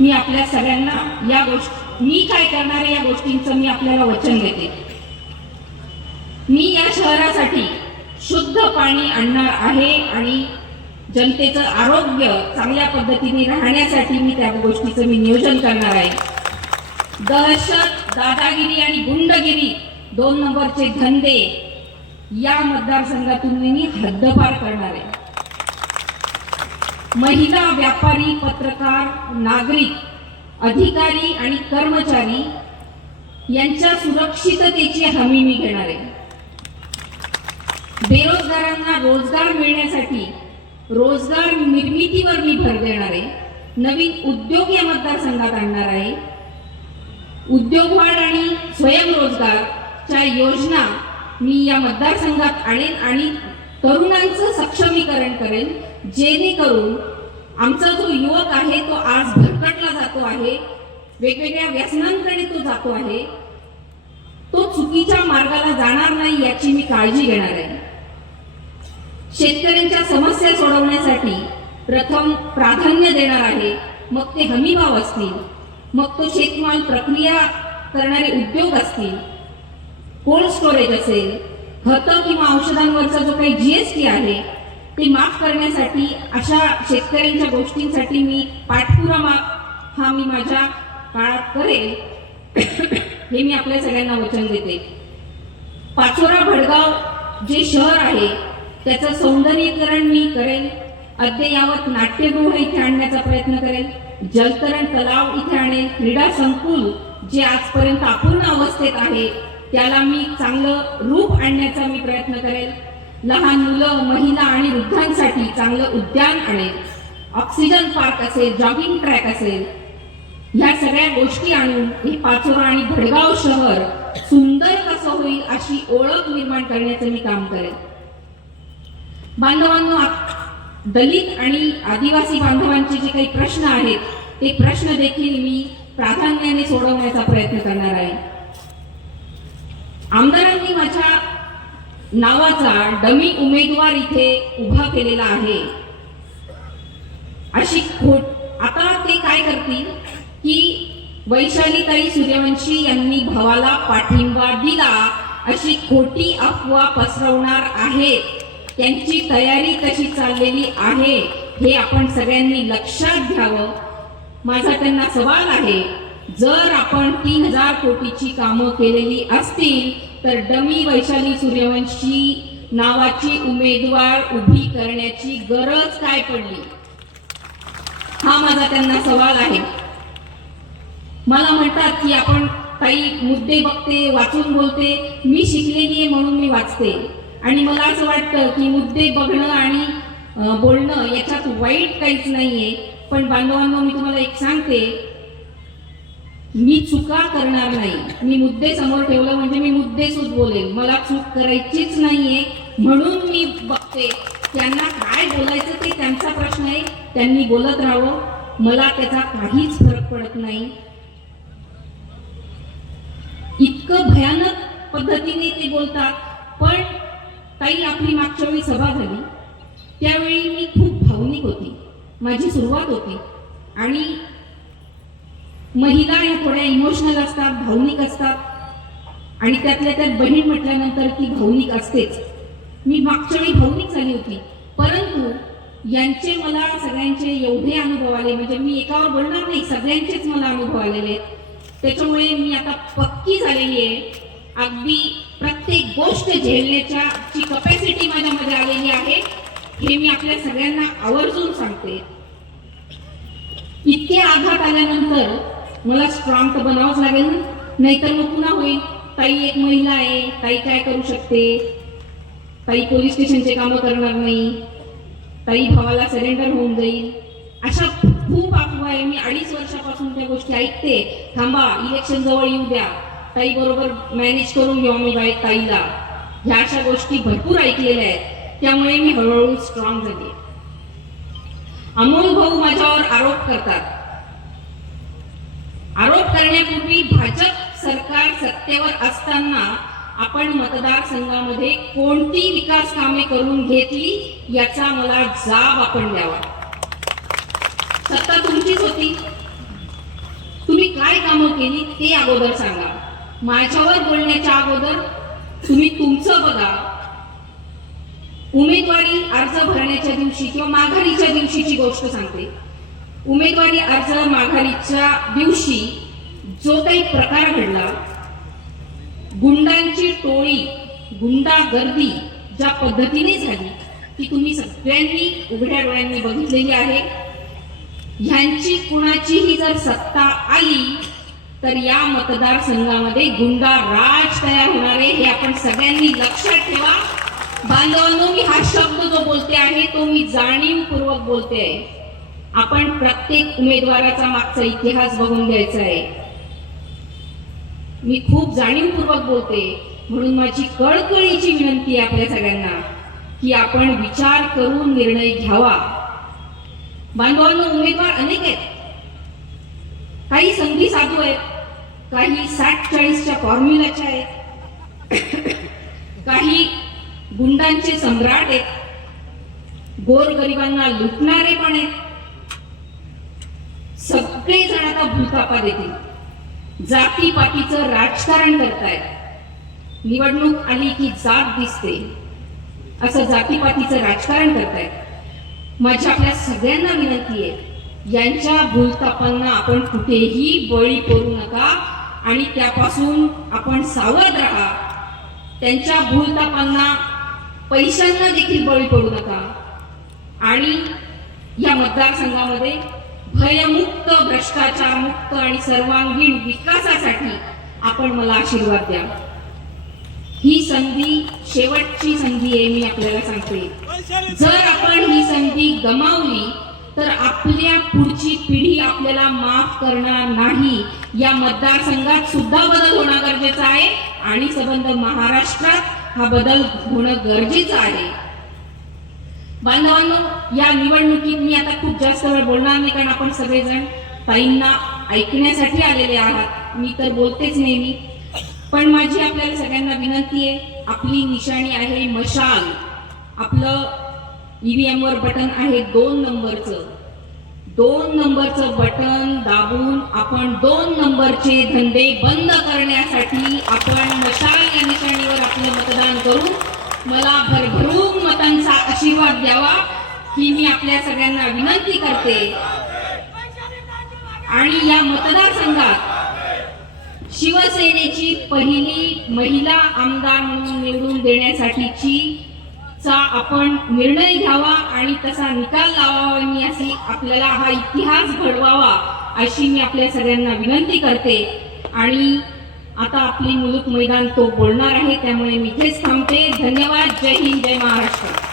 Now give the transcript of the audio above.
मी आपल्या सगळ्यांना या मी काय करणार आहे या गोष्टींचं मी आपल्याला वचन देते. मी या शहरासाठी शुद्ध पाणी आणणार आहे आणि जनतेचं आरोग्य चांगल्या पद्धतीने राहण्यासाठी मी त्या गोष्टीचं मी नियोजन करणार आहे. दहशत, दादागिरी आणि गुंडगिरी 2 नंबरचे धंदे या मतदारसंघातून मी हद्दपार करणार आहे. महिला, व्यापारी, पत्रकार, नागरिक, अधिकारी आणि कर्मचारी यांच्या सुरक्षिततेची हमी मी घेणार आहे. बेरोजगारांना रोजगार मिळण्यासाठी रोजगार निर्मितीवर मी भर देणार आहे. नवीन उद्योग या मतदारसंघात आणणार आहे. उद्योगवाढ आणि स्वयंरोजगारच्या योजना मी या मतदारसंघात आणेन आणि तरुणांचं सक्षमीकरण करेन, जेणेकरून आमचा जो युवक आहे तो आज भरकटला जातो आहे, वेगवेगळ्या व्यसनांकडे तो जातो आहे, तो चुकीच्या मार्गाला जाणार नाही याची मी काळजी घेणार आहे. शेतकऱ्यांच्या समस्या सोडवण्यासाठी प्रथम प्राधान्य देणार आहे. मग ते हमीभाव असतील, मग तो शेतमाल प्रक्रिया करणारे उद्योग असतील, कोल्ड स्टोरेज असेल, खतं किंवा औषधांवरचा जो काही GST आहे ते माफ करण्यासाठी अशा शेतकऱ्यांच्या गोष्टींसाठी मी पाठपुरावा हा मी माझ्या काळात करेल हे मी आपल्या सगळ्यांना वचन देते. पाचोरा भडगाव जे शहर आहे त्याचं सौंदर्यीकरण मी करेल. अद्ययावत नाट्यगृह इथे आणण्याचा प्रयत्न करेल. जलतरण तलाव इथे आणेल. क्रीडा संकुल जे आजपर्यंत अपूर्ण अवस्थेत आहे त्याला मी चांगलं रूप आणण्याचा मी प्रयत्न करेल. लहान मुलं, महिला आणि वृद्धांसाठी चांगलं उद्यान आणेल. ऑक्सिजन पार्क असेल, जॉगिंग ट्रॅक असेल, ह्या सगळ्या गोष्टी आणून हे पाचोरा आणि भडगाव शहर सुंदर कसं होईल अशी ओळख निर्माण करण्याचं मी काम करेल. बांधवांनो, दलित आणि आदिवासी बांधवांचे जे काही प्रश्न आहेत ते प्रश्न देखील मी प्राधान्याने सोडवण्याचा प्रयत्न करणार आहे. आमदारांनी माझ्या नावाचा डमी उमेदवार इथे उभा केलेला आहे अशी आता ते काय करतील की वैशालीताई सूर्यवंशी यांनी भावाला पाठिंबा दिला अशी खोटी अफवा पसरवणार आहेत. त्यांची तयारी कशी चाललेली आहे हे आपण सगळ्यांनी लक्षात घ्यावं. माझा त्यांना सवाल आहे, जर आपण 3000 कोटीची कामं केलेली असतील तर डमी वैशाली सूर्यवंशी नावाची उमेदवार उभी करण्याची गरज काय पडली, हा माझा त्यांना सवाल आहे. मला म्हणतात की आपण काही मुद्दे बघते, वाचून बोलते. मी शिकलेली आहे म्हणून मी वाचते आणि मला असं वाटतं की मुद्दे बघणं आणि बोलणं याच्यात वाईट काहीच नाहीये. पण बांधवांनो, मी तुम्हाला एक सांगते, मी चुका करणार नाही. मी मुद्दे समोर ठेवलं म्हणजे मी मुद्देसूद बोलेल. मला चूक करायचीच नाहीये म्हणून मी बघते. त्यांना काय बोलायचं ते त्यांचा प्रश्न आहे, त्यांनी बोलत राहावं. मला त्याचा काहीच फरक पडत नाही. इतकं भयानक पद्धतीने ते बोलतात. पण ताई, आपली मागच्या वेळी सभा झाली त्यावेळी मी खूप भावनिक होती. माझी सुरुवात होती आणि महिला या थोड्या इमोशनल असतात, भावनिक असतात आणि त्यातल्या त्यात बहीण म्हटल्यानंतर ती भावनिक असतेच. मी मागच्या वेळी भावनिक झाली होती, परंतु यांचे मला सगळ्यांचे एवढे अनुभव आले, म्हणजे मी एकावर बोलणार नाही, सगळ्यांचेच मला अनुभव आलेले आहेत. त्याच्यामुळे मी आता पक्की झालेली आहे. अगदी प्रत्येक गोष्ट झेलण्याची कपॅसिटी माझ्यामध्ये आलेली आहे हे मी आपल्या सगळ्यांना आवर्जून सांगते. इतके आघात आल्यानंतर मला स्ट्रॉंग तर बनावंच लागेल ना, नाहीतर मग पुन्हा होईल ताई एक महिला आहे, ताई काय करू शकते, ताई पोलीस स्टेशनचे कामं करणार नाही, ताई भावाला सरेंडर होऊन जाईल, अशा खूप अफवा आहे. मी 2.5 वर्षापासून त्या गोष्टी ऐकते. थांबा, इलेक्शन जवळ येऊ द्या, ताई बरोबर मॅनेज करून घेऊ मी बाई ताईला, ह्या अशा गोष्टी भरपूर ऐकलेल्या आहेत. त्यामुळे मी हळूहळू स्ट्रॉंग झाली. अमोल भाऊ माझ्यावर आरोप करतात. आरोप करण्यापूर्वी भाजप सरकार सत्तेवर असताना आपण मतदारसंघामध्ये कोणती विकास कामे करून घेतली याचा मला जाब आपण द्यावा. सत्ता तुमचीच होती, कामं केली ते अगोदर सांगा. माझ्यावर बोलण्याच्या अगोदर तुम्ही तुमचं बघा. उमेदवारी अर्ज भरण्याच्या दिवशी किंवा माघारीच्या दिवशीची गोष्ट सांगते. उमेदवारी अर्ज माघारीच्या दिवशी जो काही प्रकार घडला, गुंडांची टोळी, गुंडागर्दी ज्या पद्धतीने झाली ती तुम्ही सगळ्यांनी उघड्या डोळ्यांनी बघितलेली आहे. ह्यांची कुणाचीही जर सत्ता आली तर या मतदारसंघामध्ये गुंडा राज तयार होणार आहे, हे आपण सगळ्यांनी लक्षात ठेवा. बांधवांनो, मी हा शब्द जो बोलते आहे तो मी जाणीवपूर्वक बोलते आहे. आपण प्रत्येक उमेदवाराचा मागचा इतिहास बघून घ्यायचा आहे. मी खूप जाणीवपूर्वक बोलते, म्हणून माझी कळकळीची विनंती आहे आपल्या सगळ्यांना की आपण विचार करून निर्णय घ्यावा. बांधवांनो, उमेदवार अनेक आहेत. काही संधी साधू आहेत, काही 60-40च्या फॉर्म्युलाच्या आहेत, काही गुंडांचे सम्राट आहेत, गोरगरिबांना लुटणारे पण आहेत. सगळे जण आता भूलथापा देतील, जातीपातीचं राजकारण करतायत. निवडणूक आली की जात दिसते असं जातीपातीचं राजकारण करतायत. माझी आपल्या सगळ्यांना विनंती आहे, यांच्या भूलथापांना आपण कुठेही बळी पडू नका आणि त्यापासून आपण सावध राहा. त्यांच्या भूलथापांना, पैशांना देखील बळी पडू नका आणि या मतदारसंघामध्ये भयमुक्त, भ्रष्टाचार मुक्त आणि सर्वांगीण विकासासाठी आपण मला आशीर्वाद द्या. ही संधी शेवटची संधी आहे, मी आपल्याला सांगते. जर आपण ही संधी गमावली तर आपल्या पुढची पिढी आपल्याला माफ करणार नाही. या मतदारसंघात सुद्धा बदल होणं गरजेचं आहे आणि संबंध महाराष्ट्रात हा बदल होणं गरजेचं आहे. बांधवांनो, या निवडणुकीत मी आता खूप जास्त वेळ बोलणार नाही, कारण आपण सगळेजण ताईंना ऐकण्यासाठी आलेले आहात. मी तर बोलतेच नेहमी, पण माझी आपल्याला सगळ्यांना विनंती आहे, आपली निशाणी आहे मशाल. आपलं ईव्हीएम वर बटन आहे 2 नंबरचं. 2 नंबरचं बटन दाबून आपण 2 नंबरचे धंदे बंद करण्यासाठी आपण मशाल या निशाणीवर आपलं मतदान करून मला भरभरून मतांचा आशीर्वाद द्यावा ही मी आपल्या सगळ्यांना विनंती करते. आणि या मतदारसंघात शिवसेनेची पहिली महिला आमदार म्हणून निवडून देण्यासाठीची आपण निर्णय घ्यावा आणि तसा निकाल लावावा. मी अशी आपल्याला हा इतिहास घडवावा अशी मी आपल्या सगळ्यांना विनंती करते. आणि आता आपली मुलूक मैदान तो बोलणार आहे, त्यामुळे मी इथेच थांबते. धन्यवाद. जय हिंद, जय महाराष्ट्र.